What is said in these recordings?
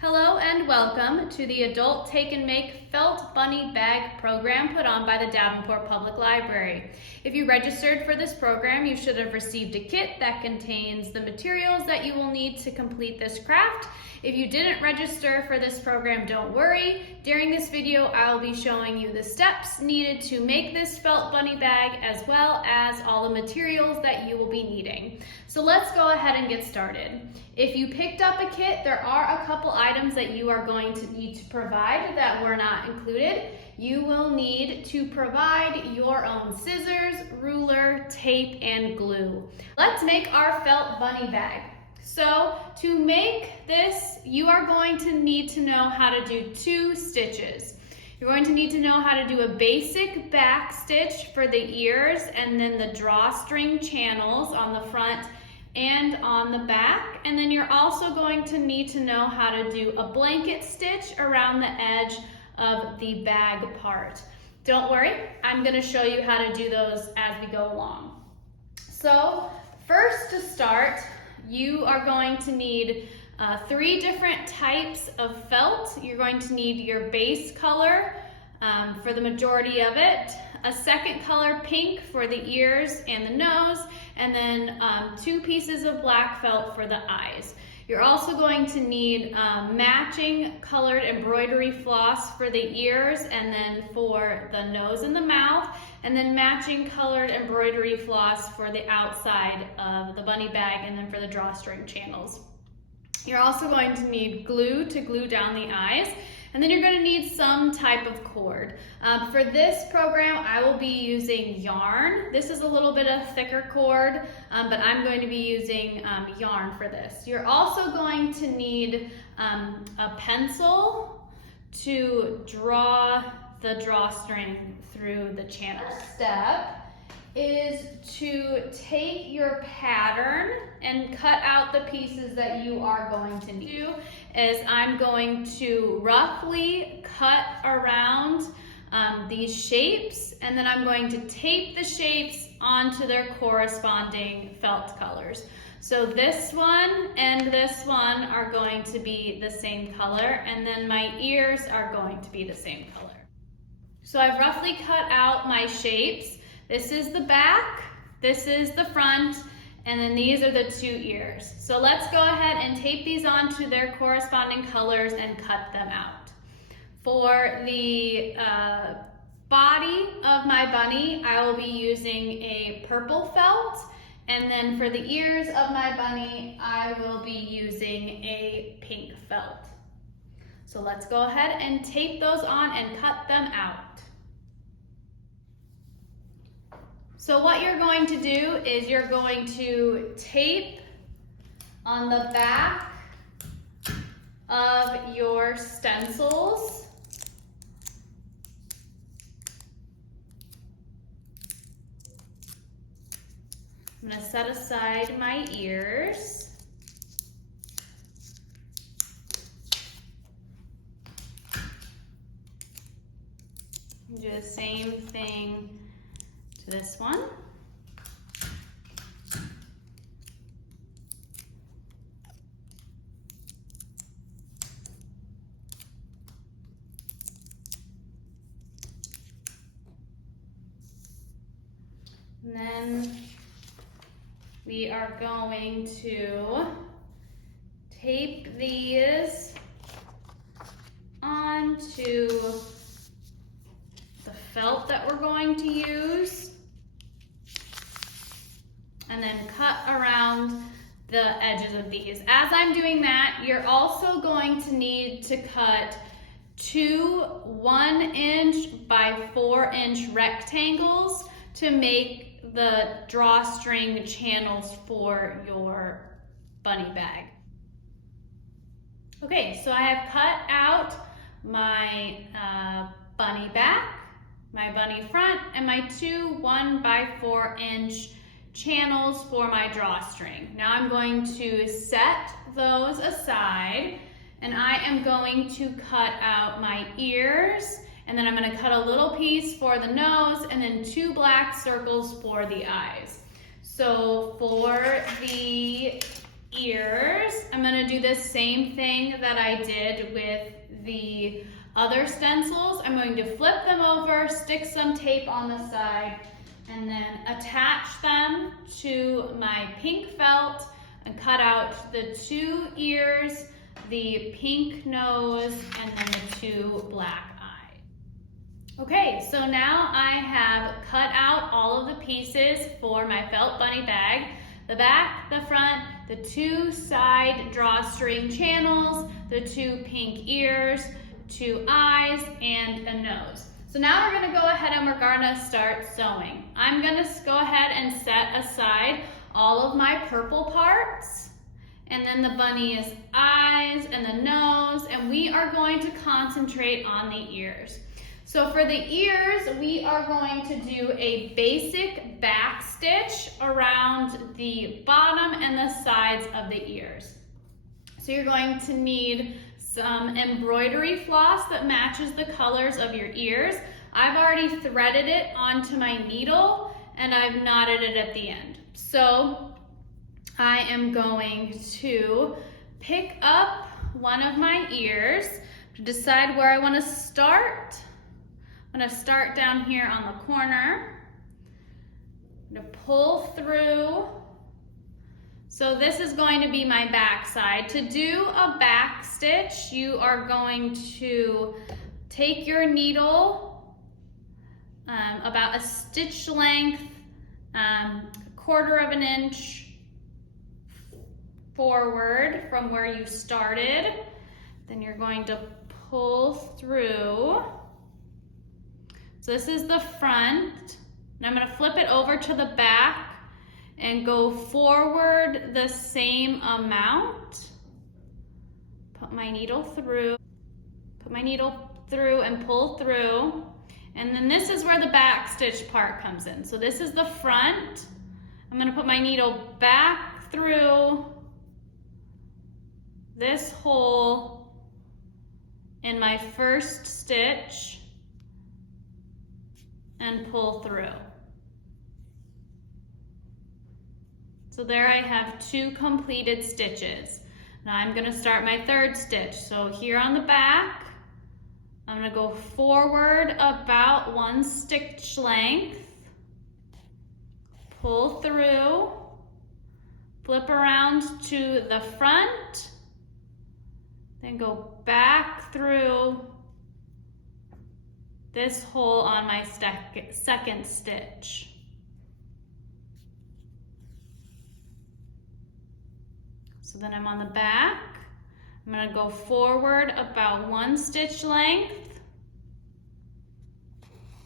Hello and welcome to the Adult Take and Make Felt Bunny Bag program put on by the Davenport Public Library. If you registered for this program, you should have received a kit that contains the materials that you will need to complete this craft. If you didn't register for this program, don't worry. During this video, I will be showing you the steps needed to make this felt bunny bag as well as all the materials that you will be needing. So let's go ahead and get started. If you picked up a kit, there are a couple items that you are going to need to provide that were not included. You will need to provide your own scissors, ruler, tape, and glue. Let's make our felt bunny bag. So to make this, you are going to need to know how to do 2 stitches. You're going to need to know how to do a basic back stitch for the ears and then the drawstring channels on the front and on the back. And then you're also going to need to know how to do a blanket stitch around the edge of the bag part. Don't worry, I'm going to show you how to do those as we go along. So first to start, you are going to need 3 different types of felt. You're going to need your base color for the majority of it, a second color pink for the ears and the nose, and then 2 pieces of black felt for the eyes. You're also going to need matching colored embroidery floss for the ears and then for the nose and the mouth, and then matching colored embroidery floss for the outside of the bunny bag and then for the drawstring channels. You're also going to need glue to glue down the eyes, and then you're going to need some type of cord. For this program, I will be using yarn. This is a little bit of thicker cord, but I'm going to be using yarn for this. You're also going to need a pencil to draw the drawstring through the channel. First step is to take your pattern and cut out the pieces that you are going to need. Is I'm going to roughly cut around these shapes, and then I'm going to tape the shapes onto their corresponding felt colors. So this one and this one are going to be the same color, and then my ears are going to be the same color. So I've roughly cut out my shapes. This is the back, this is the front, and then these are the 2 ears. So let's go ahead and tape these onto their corresponding colors and cut them out. For the body of my bunny, I will be using a purple felt, and then for the ears of my bunny, I will be using a pink felt. So let's go ahead and tape those on and cut them out. So what you're going to do is you're going to tape on the back of your stencils. I'm going to set aside my ears. Do the same thing to this one. And then we are going to tape these onto the felt that we're going to use, and then cut around the edges of these. As I'm doing that, you're also going to need to cut 2 1-inch by 4-inch rectangles to make the drawstring channels for your bunny bag. Okay, so I have cut out my bunny back, my bunny front, and my 2 1 by 4-inch channels for my drawstring. Now I'm going to set those aside, and I am going to cut out my ears, and then I'm going to cut a little piece for the nose, and then 2 black circles for the eyes. So for the ears. I'm going to do the same thing that I did with the other stencils. I'm going to flip them over, stick some tape on the side, and then attach them to my pink felt and cut out the 2 ears, the pink nose, and then the 2 black eyes. Okay, so now I have cut out all of the pieces for my felt bunny bag. The back, the front, the 2 side drawstring channels, the 2 pink ears, 2 eyes, and a nose. So now we're gonna go ahead and we're gonna start sewing. I'm gonna go ahead and set aside all of my purple parts, and then the bunny's eyes and the nose, and we are going to concentrate on the ears. So for the ears, we are going to do a basic back stitch around the bottom and the sides of the ears. So you're going to need some embroidery floss that matches the colors of your ears. I've already threaded it onto my needle and I've knotted it at the end. So I am going to pick up one of my ears to decide where I want to start. I'm going to start down here on the corner. I'm going to pull through. So this is going to be my back side. To do a back stitch, you are going to take your needle about a stitch length, a 1/4 of an inch forward from where you started. Then you're going to pull through. So this is the front, and I'm going to flip it over to the back and go forward the same amount. Put my needle through and pull through. And then this is where the back stitch part comes in. So this is the front. I'm going to put my needle back through this hole in my first stitch and pull through. So there I have 2 completed stitches. Now I'm going to start my 3rd stitch. So here on the back, I'm going to go forward about 1 stitch length, pull through, flip around to the front, then go back through this hole on my second stitch. So then I'm on the back. I'm going to go forward about 1 stitch length,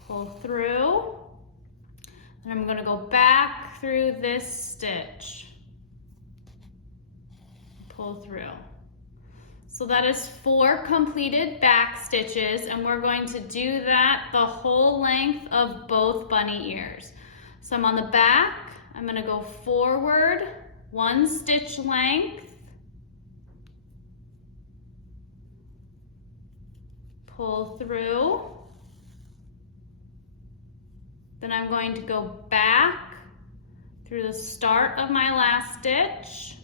pull through, and I'm going to go back through this stitch, pull through. So that is 4 completed back stitches, and we're going to do that the whole length of both bunny ears. So I'm on the back, I'm going to go forward 1 stitch length, pull through, then I'm going to go back through the start of my last stitch,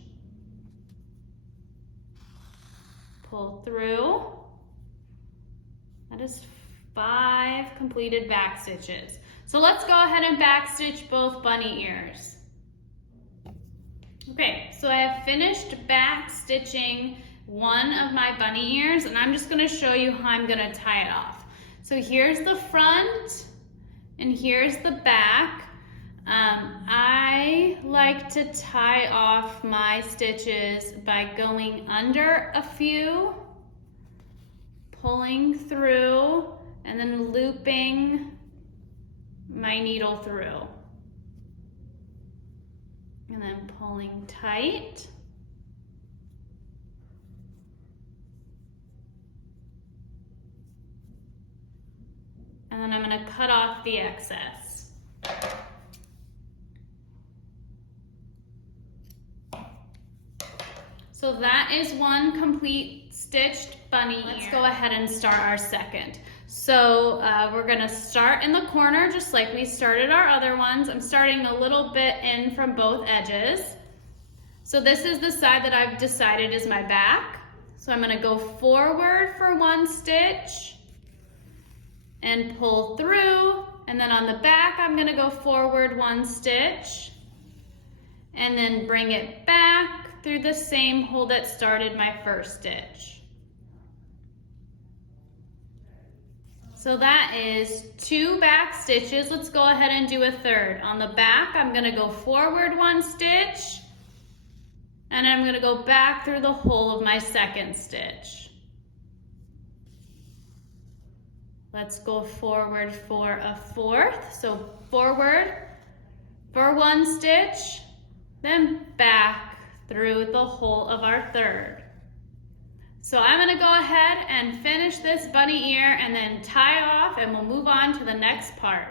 pull through. That is 5 completed back stitches. So let's go ahead and back stitch both bunny ears. Okay, so I have finished back stitching one of my bunny ears, and I'm just going to show you how I'm going to tie it off. So here's the front and here's the back. I like to tie off my stitches by going under a few, pulling through, and then looping my needle through, and then pulling tight. And then I'm going to cut off the excess. So that is one complete stitched bunny ear. Let's go ahead and start our second. So we're going to start in the corner just like we started our other ones. I'm starting a little bit in from both edges. So this is the side that I've decided is my back. So I'm going to go forward for one stitch and pull through, and then on the back I'm going to go forward one stitch and then bring it back through the same hole that started my first stitch. So that is 2 back stitches. Let's go ahead and do a third. On the back, I'm going to go forward one stitch, and I'm going to go back through the hole of my second stitch. Let's go forward for a fourth. So forward for one stitch, then back through the hole of our third. So I'm going to go ahead and finish this bunny ear and then tie off, and we'll move on to the next part.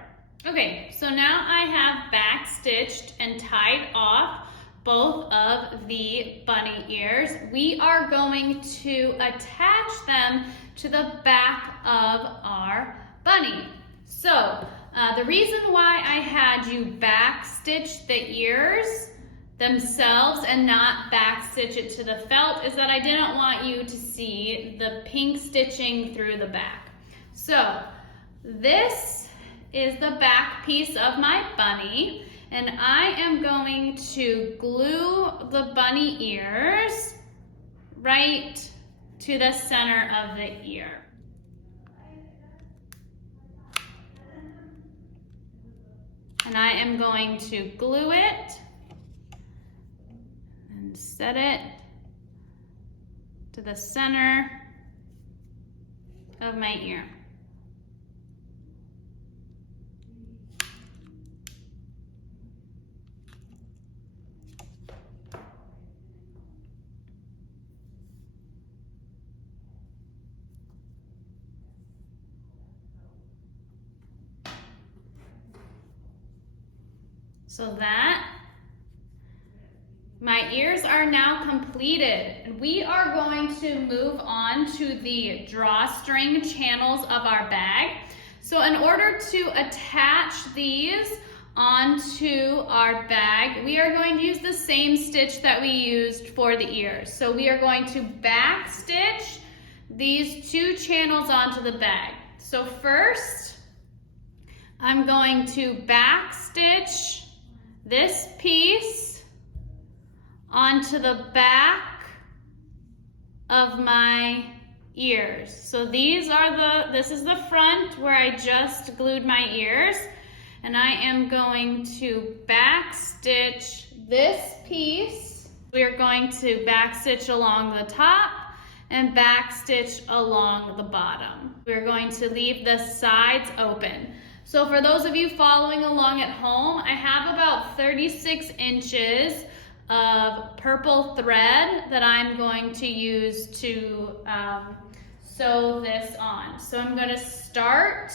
Okay, so now I have back stitched and tied off both of the bunny ears. We are going to attach them to the back of our bunny. So the reason why I had you back stitch the ears themselves and not back stitch it to the felt is that I didn't want you to see the pink stitching through the back. So this is the back piece of my bunny, and I am going to glue the bunny ears right to the center of the ear. And I am going to glue it and set it to the center of my ear. So that my ears are now completed, and we are going to move on to the drawstring channels of our bag. So in order to attach these onto our bag, we are going to use the same stitch that we used for the ears. So we are going to back stitch these 2 channels onto the bag. So first, I'm going to back stitch this piece onto the back of my ears. So these are this is the front where I just glued my ears, and I am going to back stitch this piece. We are going to back stitch along the top and back stitch along the bottom. We're going to leave the sides open. So for those of you following along at home, I have about 36 inches of purple thread that I'm going to use to sew this on. So I'm going to start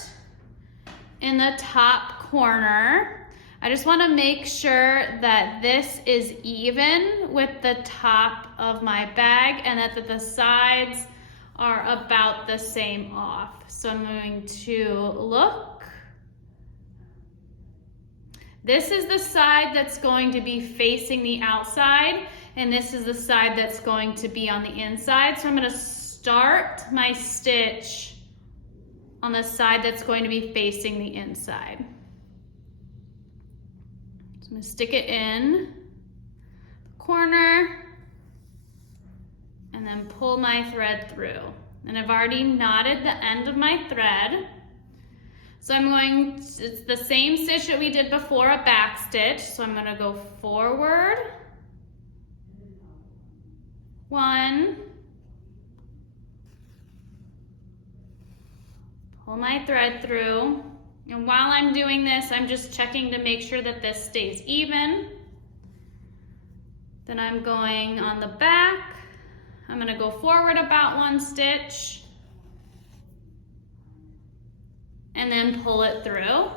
in the top corner. I just want to make sure that this is even with the top of my bag and that the sides are about the same off. So I'm going to look. This is the side that's going to be facing the outside, and this is the side that's going to be on the inside. So I'm going to start my stitch on the side that's going to be facing the inside. So I'm going to stick it in the corner and then pull my thread through. And I've already knotted the end of my thread. So it's the same stitch that we did before, a back stitch. So I'm going to go forward, 1, pull my thread through, and while I'm doing this, I'm just checking to make sure that this stays even. Then I'm going on the back, I'm going to go forward about 1 stitch, and then pull it through.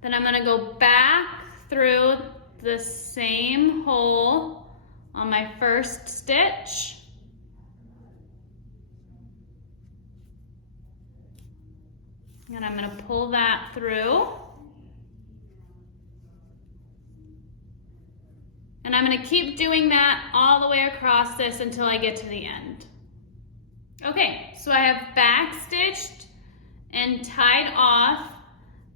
Then I'm going to go back through the same hole on my first stitch. And I'm going to pull that through. And I'm going to keep doing that all the way across this until I get to the end. Okay, so I have backstitched and tied off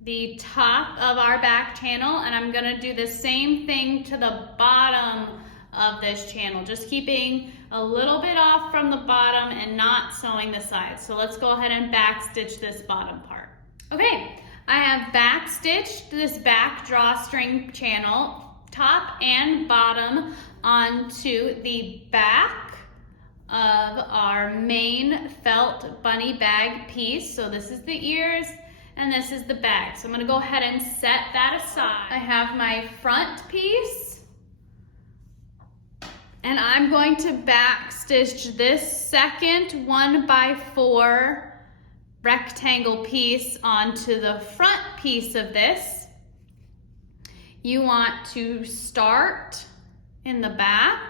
the top of our back channel, and I'm going to do the same thing to the bottom of this channel, just keeping a little bit off from the bottom and not sewing the sides. So let's go ahead and backstitch this bottom part. Okay, I have backstitched this back drawstring channel, top and bottom, onto the back of our main felt bunny bag piece. So this is the ears and this is the bag. So I'm gonna go ahead and set that aside. I have my front piece, and I'm going to backstitch this second 1x4 rectangle piece onto the front piece of this. You want to start in the back.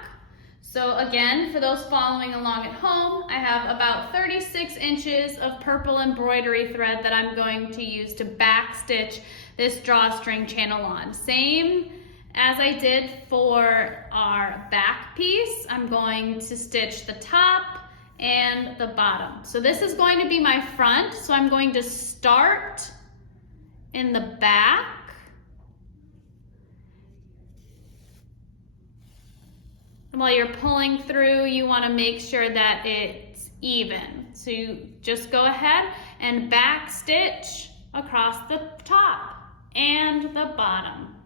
So again, for those following along at home, I have about 36 inches of purple embroidery thread that I'm going to use to backstitch this drawstring channel on. Same as I did for our back piece, I'm going to stitch the top and the bottom. So this is going to be my front, so I'm going to start in the back. And while you're pulling through, you want to make sure that it's even. So you just go ahead and backstitch across the top and the bottom.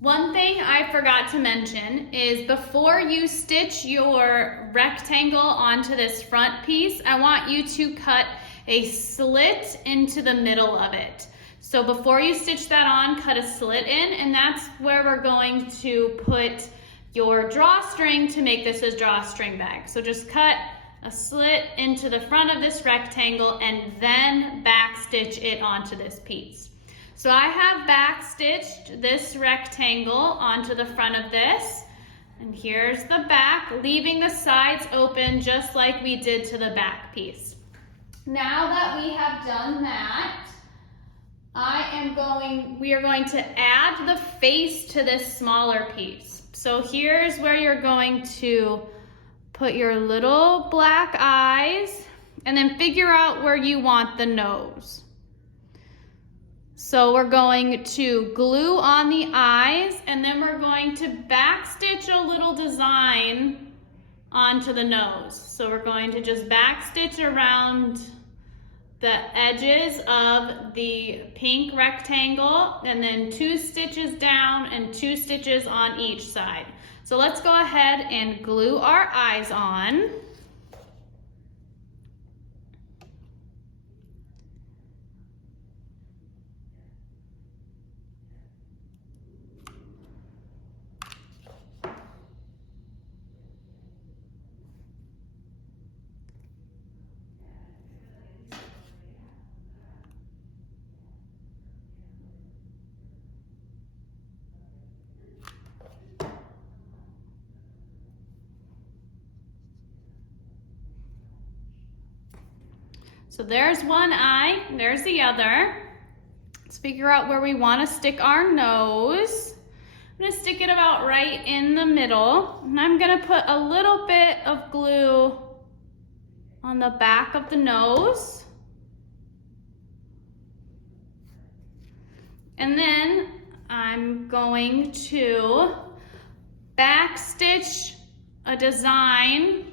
One thing I forgot to mention is before you stitch your rectangle onto this front piece, I want you to cut a slit into the middle of it. So before you stitch that on, cut a slit in, and that's where we're going to put your drawstring to make this a drawstring bag. So just cut a slit into the front of this rectangle and then backstitch it onto this piece. So I have backstitched this rectangle onto the front of this, and here's the back, leaving the sides open just like we did to the back piece. Now that we have done that, we are going to add the face to this smaller piece. So here's where you're going to put your little black eyes and then figure out where you want the nose. So we're going to glue on the eyes, and then we're going to backstitch a little design onto the nose. So we're going to just backstitch around the edges of the pink rectangle, and then 2 stitches down and 2 stitches on each side. So let's go ahead and glue our eyes on. So there's one eye, there's the other. Let's figure out where we want to stick our nose. I'm going to stick it about right in the middle, and I'm going to put a little bit of glue on the back of the nose. And then I'm going to backstitch a design,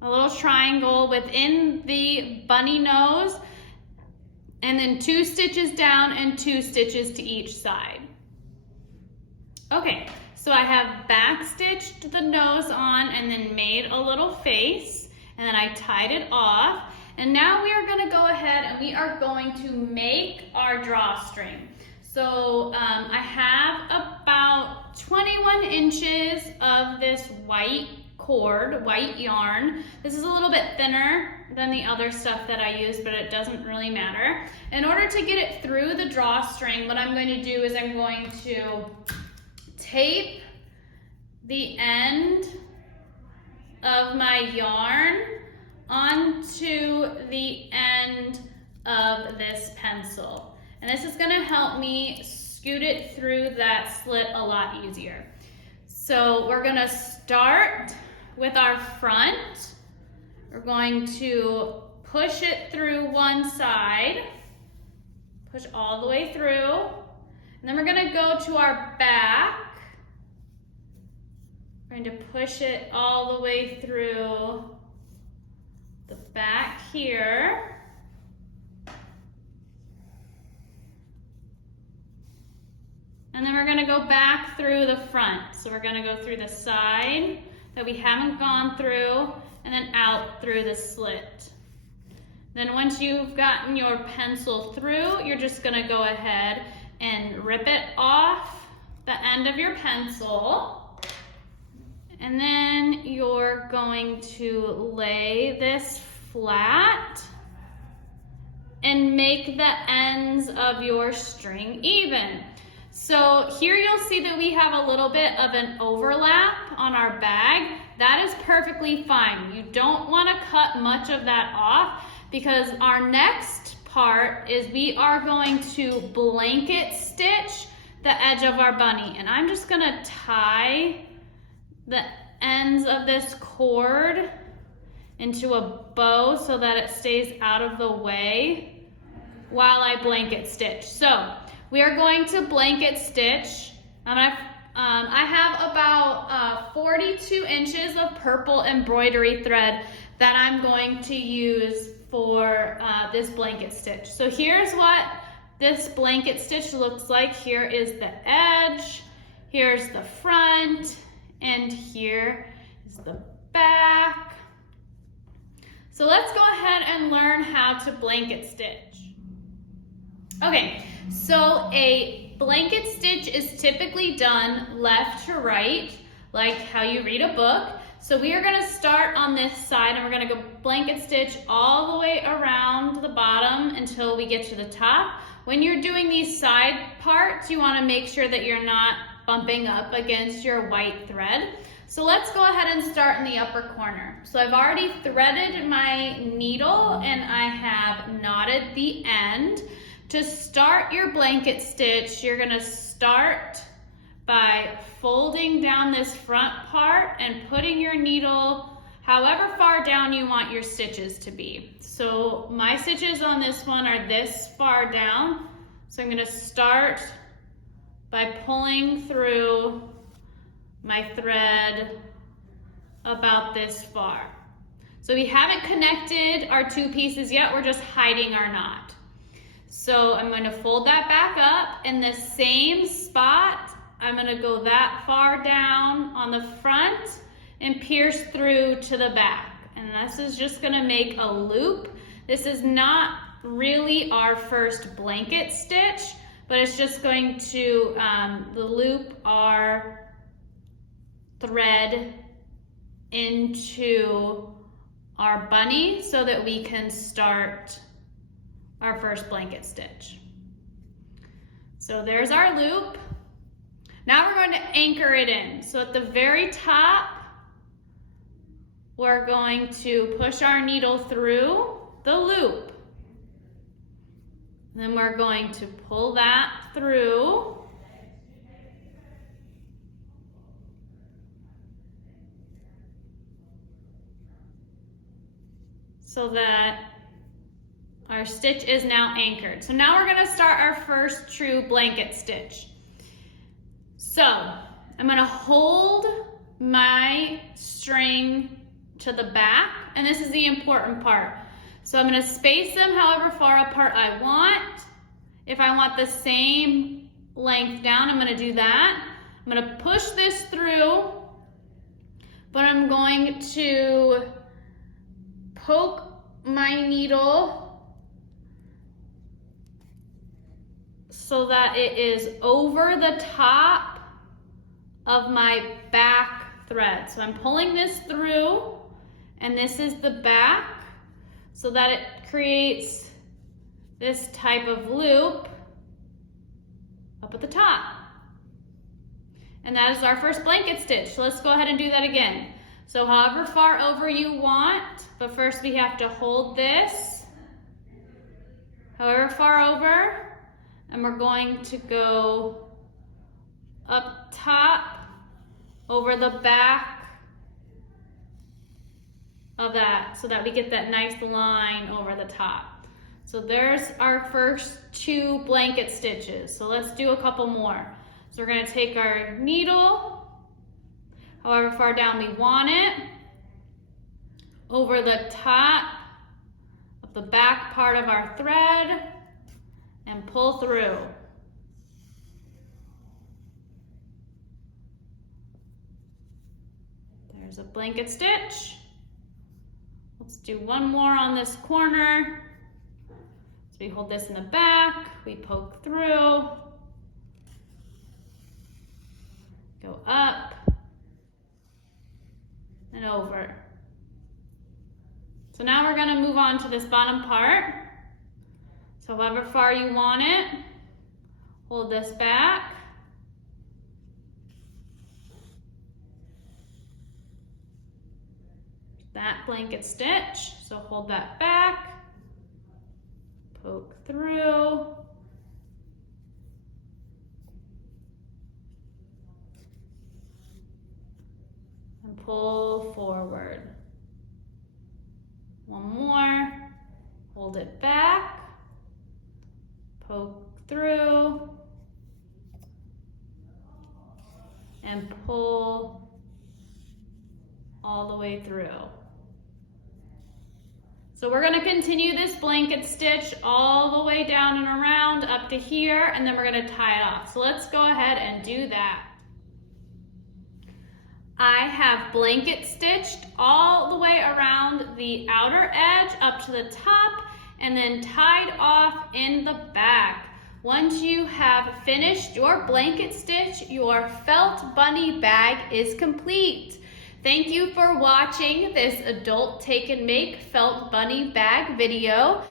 a little triangle within the bunny nose, and then 2 stitches down and 2 stitches to each side. Okay, so I have backstitched the nose on and then made a little face, and then I tied it off. And now we are going to go ahead and we are going to make our drawstring. So I have about 21 inches of this white cord, white yarn. This is a little bit thinner than the other stuff that I use, but it doesn't really matter. In order to get it through the drawstring, what I'm going to do is I'm going to tape the end of my yarn onto the end of this pencil. And this is going to help me scoot it through that slit a lot easier. So we're gonna start with our front. We're going to push it through one side, push all the way through, and then we're gonna go to our back. We're going to push it all the way through the back here. And then we're gonna go back through the front. So we're gonna go through the side that we haven't gone through, and then out through the slit. Then once you've gotten your pencil through, you're just gonna go ahead and rip it off the end of your pencil. And then you're going to lay this flat and make the ends of your string even. So here you'll see that we have a little bit of an overlap on our bag. That is perfectly fine. You don't want to cut much of that off because our next part is we are going to blanket stitch the edge of our bunny. And I'm just going to tie the ends of this cord into a bow so that it stays out of the way while I blanket stitch. So we are going to blanket stitch. I have about 42 inches of purple embroidery thread that I'm going to use for this blanket stitch. So here's what this blanket stitch looks like. Here is the edge, here's the front, and here is the back. So let's go ahead and learn how to blanket stitch. Okay, so a blanket stitch is typically done left to right, like how you read a book. So we are gonna start on this side and we're gonna go blanket stitch all the way around the bottom until we get to the top. When you're doing these side parts, you wanna make sure that you're not bumping up against your white thread. So let's go ahead and start in the upper corner. So I've already threaded my needle and I have knotted the end. To start your blanket stitch, you're gonna start by folding down this front part and putting your needle however far down you want your stitches to be. So my stitches on this one are this far down. So I'm gonna start by pulling through my thread about this far. So we haven't connected our two pieces yet, we're just hiding our knot. So I'm going to fold that back up in the same spot. I'm going to go that far down on the front and pierce through to the back. And this is just going to make a loop. This is not really our first blanket stitch, but it's just going to loop our thread into our bunny so that we can start our first blanket stitch. So there's our loop. Now we're going to anchor it in. So at the very top, we're going to push our needle through the loop. Then we're going to pull that through. So that our stitch is now anchored. So now we're gonna start our first true blanket stitch. So I'm gonna hold my string to the back, and this is the important part. So I'm gonna space them however far apart I want. If I want the same length down, I'm gonna do that. I'm gonna push this through, but I'm going to poke my needle so that it is over the top of my back thread. So I'm pulling this through, and this is the back, so that it creates this type of loop up at the top. And that is our first blanket stitch. So let's go ahead and do that again. So however far over you want, but first we have to hold this however far over, and we're going to go up top over the back of that so that we get that nice line over the top. So there's our first 2 blanket stitches. So let's do a couple more. So we're going to take our needle, however far down we want it, over the top of the back part of our thread and pull through. There's a blanket stitch. Let's do one more on this corner. So we hold this in the back, we poke through, go up and over. So now we're going to move on to this bottom part. So however far you want it, hold this back. That blanket stitch, so hold that back, poke through, and pull forward. One more, hold it back, poke through, and pull all the way through. So we're going to continue this blanket stitch all the way down and around up to here, and then we're going to tie it off. So let's go ahead and do that. I have blanket stitched all the way around the outer edge up to the top and then tied off in the back. Once you have finished your blanket stitch, your felt bunny bag is complete. Thank you for watching this Adult Take and Make Felt Bunny Bag video.